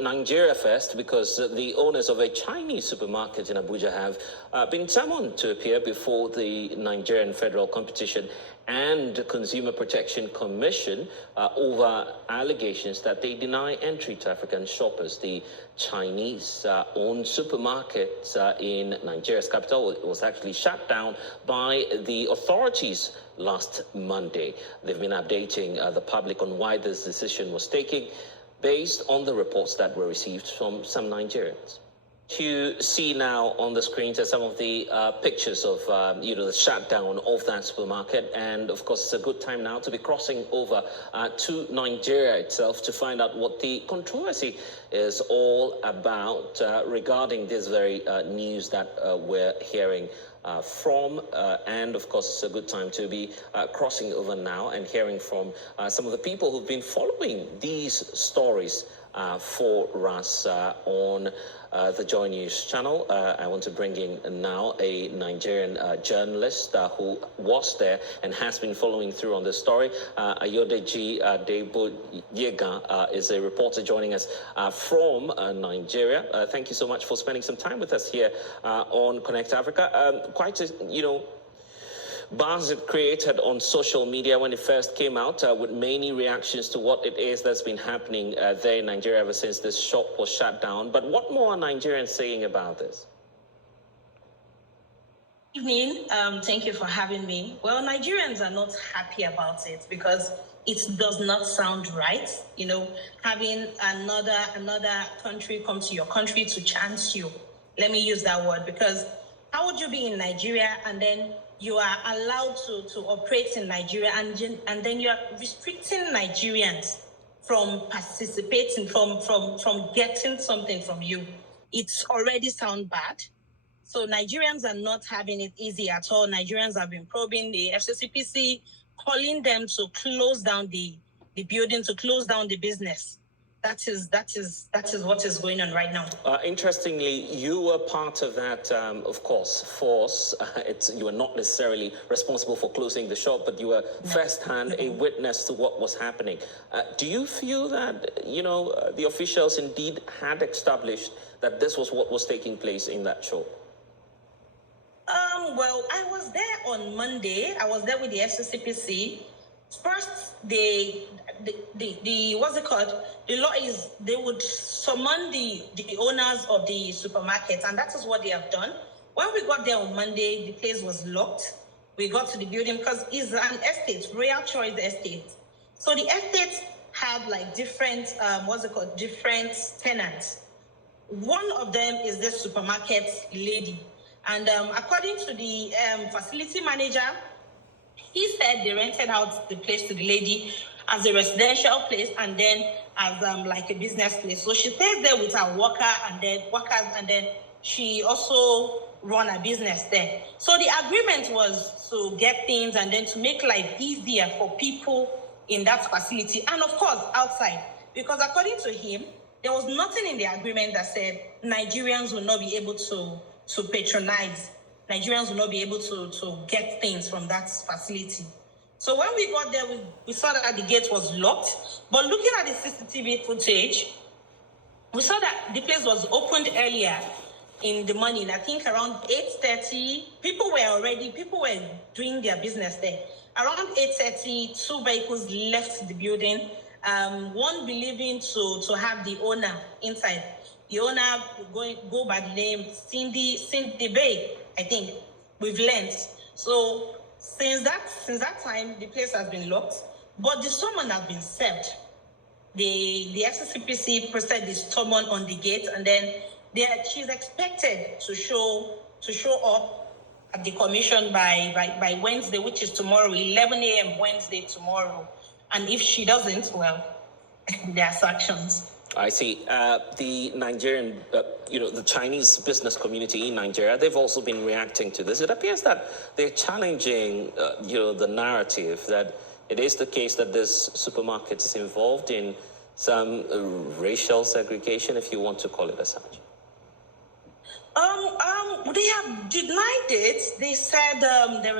Nigeria first, because the owners of a Chinese supermarket in Abuja have been summoned to appear before the Nigerian Federal Competition and Consumer Protection Commission over allegations that they deny entry to African shoppers. The Chinese-owned supermarket in Nigeria's capital was actually shut down by the authorities last Monday. They've been updating the public on why this decision was taken, based on the reports that were received from some Nigerians. You see now on the screens are some of the pictures of, the shutdown of that supermarket. And of course, it's a good time now to be crossing over to Nigeria itself to find out what the controversy is all about regarding this very news that we're hearing and of course it's a good time to be crossing over now and hearing from some of the people who've been following these stories for us on the Joy News channel. I want to bring in now a Nigerian journalist who was there and has been following through on this story. Ayodeji Debo-Yega is a reporter joining us from Nigeria. Thank you so much for spending some time with us here on Connect Africa. Quite a, buzz it created on social media when it first came out, with many reactions to what it is that's been happening there in Nigeria ever since this shop was shut down. But what more are Nigerians saying about this? Good evening. Thank you for having me. Well, Nigerians are not happy about it because it does not sound right. You know, having another country come to your country to chance you. Let me use that word, because how would you be in Nigeria and then you are allowed to operate in Nigeria and then you are restricting Nigerians from participating, from getting something from you? It's already sound bad. So Nigerians are not having it easy at all. Nigerians have been probing the FCCPC, calling them to close down the building, to close down the business. That is what is going on right now. Interestingly, you were part of that, of course, force. You were not necessarily responsible for closing the shop, but you were firsthand a witness to what was happening. Do you feel that, the officials indeed had established that this was what was taking place in that shop? Well, I was there on Monday. I was there with the FCCPC. First, what's it called? The law is they would summon the owners of the supermarket, and that is what they have done. When we got there on Monday, the place was locked. We got to the building because it's an estate, Royal Choice Estate. So the estate had like different, different tenants. One of them is the supermarket lady. And according to the facility manager, he said they rented out the place to the lady as a residential place and then as like a business place. So she stays there with her workers, and then she also run a business there. So the agreement was to get things and then to make life easier for people in that facility and of course outside. Because according to him, there was nothing in the agreement that said Nigerians will not be able to patronize. Nigerians will not be able to get things from that facility. So when we got there, we saw that the gate was locked. But looking at the CCTV footage, we saw that the place was opened earlier in the morning. I think around 8:30, people were doing their business there. Around 8:30, 2 vehicles left the building. One believing to have the owner inside. The owner go by the name Cindy Bay, I think, we've learned. So since that time, the place has been locked, but the summon has been served. The FCCPC posted the summon on the gate, and then she's expected to show up at the commission by Wednesday, which is tomorrow, 11 a.m. Wednesday tomorrow. And if she doesn't, well, there are sanctions. I see. The Nigerian, the Chinese business community in Nigeria, they've also been reacting to this. It appears that they're challenging, the narrative that it is the case that this supermarket is involved in some racial segregation, if you want to call it as such. They have denied it. They said there is